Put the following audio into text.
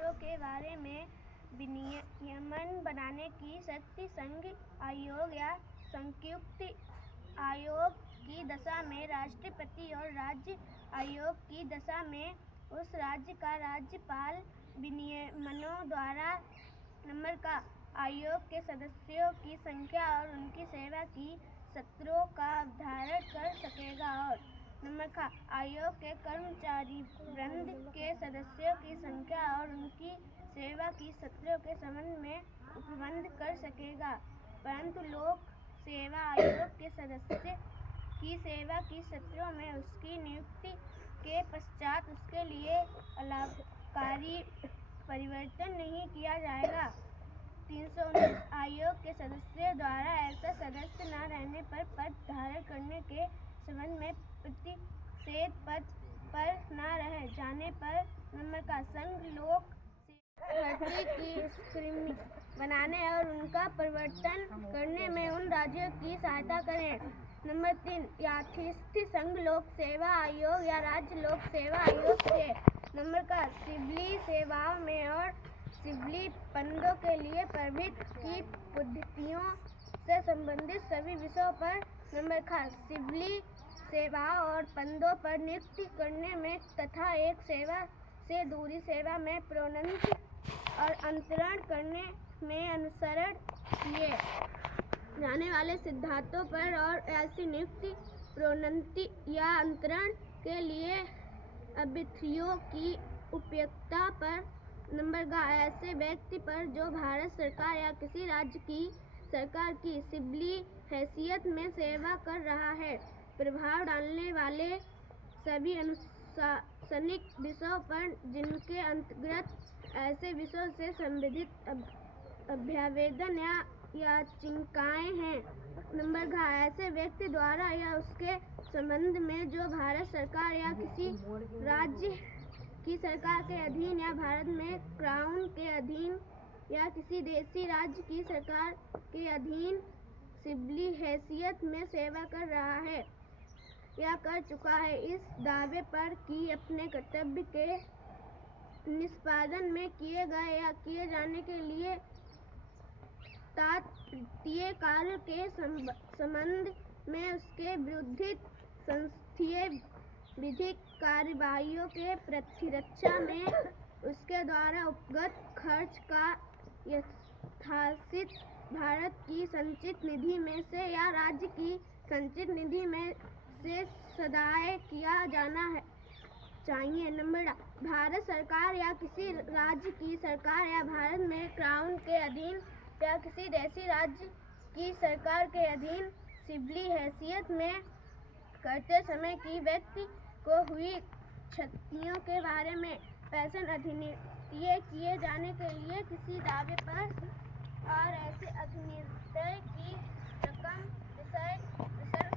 सदस्यों के बारे में विनियमन बनाने की शक्ति संघ आयोग या संयुक्त आयोग की दशा में राष्ट्रपति और राज्य आयोग की दशा में उस राज्य का राज्यपाल विनियमनों द्वारा। नंबर का आयोग के सदस्यों की संख्या और उनकी सेवा की सत्रों का अवधारण कर सकेगा। और नंबर का आयोग के कर्मचारी वृंद के सदस्यों की संख्या और उनकी सेवा की सत्रों के संबंध में उपबंध कर सकेगा। परंतु लोक सेवा आयोग के सदस्य की सेवा की सत्रों में उसकी नियुक्ति के पश्चात उसके लिए अलाभकारी परिवर्तन नहीं किया जाएगा। 319 आयोग के सदस्यों द्वारा ऐसा सदस्य न रहने पर पद धारण करने के संबंध में प्रतिषेध पद पर न रह जाने पर। नंबर का संघ लोक भर्ती की स्कीम बनाने और उनका परिवर्तन करने में उन राज्यों की सहायता करें। नंबर 3 यथास्थित संघ लोक सेवा आयोग या राज्य लोक सेवा आयोग से। नंबर का सिविल सेवाओं में और सिविल पदों के लिए प्रवृत्ति की पद्धतियों से संबंधित सभी विषयों पर। नंबर का सिविल सेवाओं और पदों पर नियुक्ति करने में तथा एक सेवा से दूसरी सेवा में प्रोन्नति और अंतरण करने में अनुसरण किए जाने वाले सिद्धांतों पर और ऐसी नियुक्ति प्रोन्नति या अंतरण के लिए अभ्यर्थियों की उपयुक्तता पर। नंबर का ऐसे व्यक्ति पर जो भारत सरकार या किसी राज्य की सरकार की सिविल हैसियत में सेवा कर रहा है, प्रभाव डालने वाले सभी अनुशासनिक विषयों पर जिनके अंतर्गत ऐसे विषयों से संबंधित अभ्यावेदन या याचिकाएं हैं। नंबर का ऐसे व्यक्ति द्वारा या उसके संबंध में जो भारत सरकार या किसी राज्य की सरकार के अधीन या भारत में क्राउन के अधीन या किसी देशी राज्य की सरकार के अधीन सिविल हैसियत में सेवा कर रहा है या कर चुका है, इस दावे पर कि अपने कर्तव्य के निष्पादन में किए गए या किए जाने के लिए तात्पर्य कार्य के संबंध में उसके विरुद्ध संस्थीय विधिक कार्यवाहियों के प्रतिरक्षा में उसके द्वारा उपगत खर्च का यथास्थित भारत की संचित निधि में से या राज्य की संचित निधि में से सदाए किया जाना चाहिए। नंबर भारत सरकार या किसी राज्य की सरकार या भारत में क्राउन के अधीन या किसी देशी राज्य की सरकार के अधीन सिविल हैसियत में करते समय की व्यक्ति को हुई क्षतियों के बारे में पेंशन अधिनियम किए जाने के लिए किसी दावे पर और ऐसे अधिनियम की रकम विषय